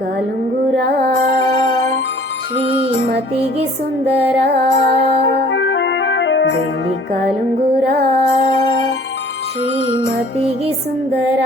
ಕಾಲುಂಗುರ ಶ್ರೀಮತಿಗೆ ಸುಂದರ. ಬೆಳ್ಳಿ ಕಾಲುಂಗುರ ಶ್ರೀಮತಿಗೆ ಸುಂದರ.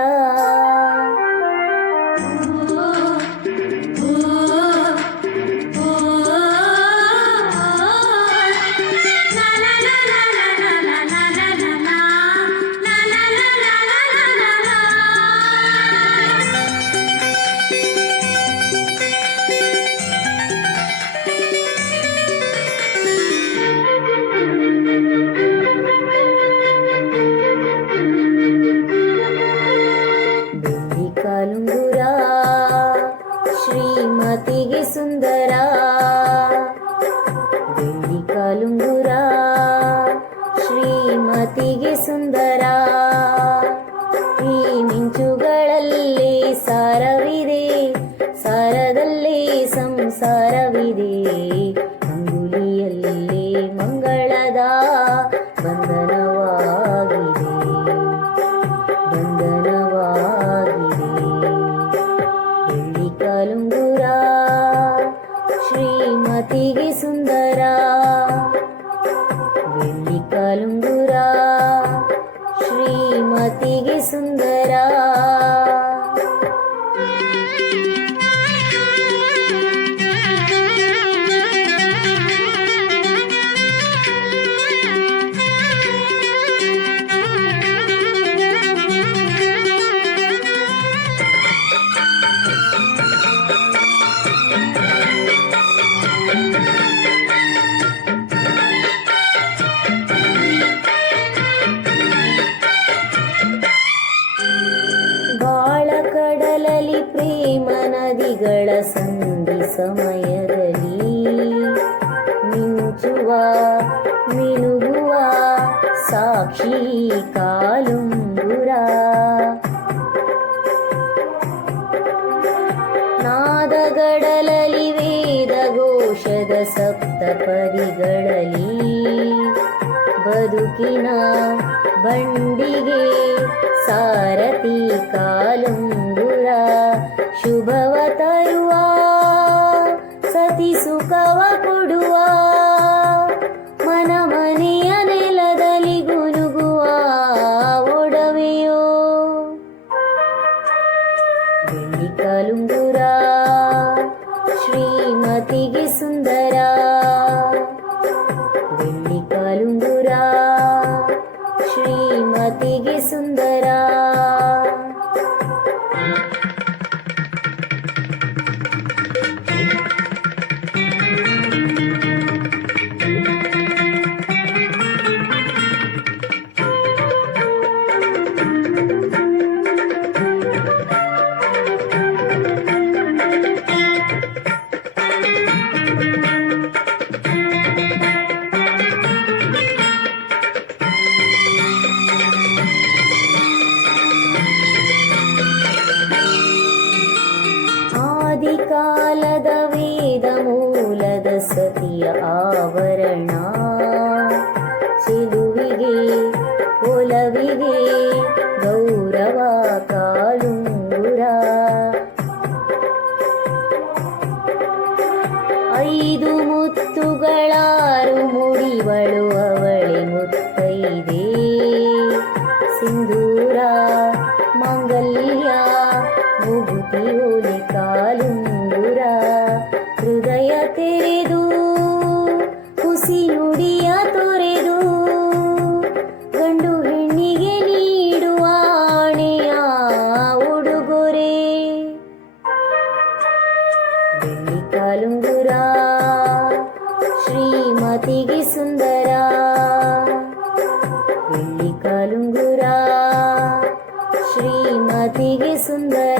ಕಾಲುಂಗುರ ಶ್ರೀಮತಿಗೆ ಸುಂದರ. ಬೆಳ್ಳಿ ಕಾಲುಂಗುರ ಶ್ರೀಮತಿಗೆ ಸುಂದರ. ಈ ಮಿಂಚುಗಳಲ್ಲಿ ಸಾರವಿದೆ ಸಾರದಲ್ಲಿ ಸಂಸಾರವಿದೆ. ಸುಂದರ ಪ್ರೇಮ ನದಿಗಳ ಸಂಧಿ ಸಮಯದಲ್ಲಿ ಮಿಂಚುವ ಮಿನುಗುವ ಸಾಕ್ಷಿ ಕಾಲುಂಗುರ. ನಾದಗಡಲಲಿ ವೇದ ಘೋಷದ ಸಪ್ತ ಪರಿಗಳಲ್ಲಿ ಬದುಕಿನ ಬಂಡಿಗೆ ಸಾರಥಿ ಕಾಲುಂಗುರ ಶುಭವ ತರುವ, ಸತಿ ಸುಖವ ಕೊಡುವ ಮನ ಮನೆಯ ನೆಲದಲ್ಲಿ ಗುನುಗುವ ಒಡವೆಯೋ. ಬೆಳ್ಳಿ ಕಾಲುಂಗುರ ಶ್ರೀಮತಿಗೆ ಸುಂದರ ಆದಿಕಾಲದ ವೇದ ಮೂಲದ ಸತಿಯ ಆವರಣ. ಚೆಲುವಿಗೆ ಒಲವಿಗೆ ಗೌರವ ಕಾಲುಂಗುರ. ಐದು ಮುತ್ತುಗಳಾರು ಮುಡಿವಳು ಮಾಂಗಲ್ಯ ಮುಗುತಿಯೋಲಿ ಕಾಲುಂಗುರ. ಹೃದಯ ತೆರೆದು, ಹುಸಿ ನುಡಿಯ ತೊರೆದು, ಗಂಡು ಹೆಣ್ಣಿಗೆ ನೀಡುವ ಆಣೆಯ ಉಡುಗೊರೆ. ಬೆಳ್ಳಿ ಕಾಲುಂಗುರ, ಶ್ರೀಮತಿಗೆ ಸುಂದರ. ಬೆಳ್ಳಿ ಕಾಲುಂಗುರ ಶ್ರೀಮತಿಗೆ ಸುಂದರ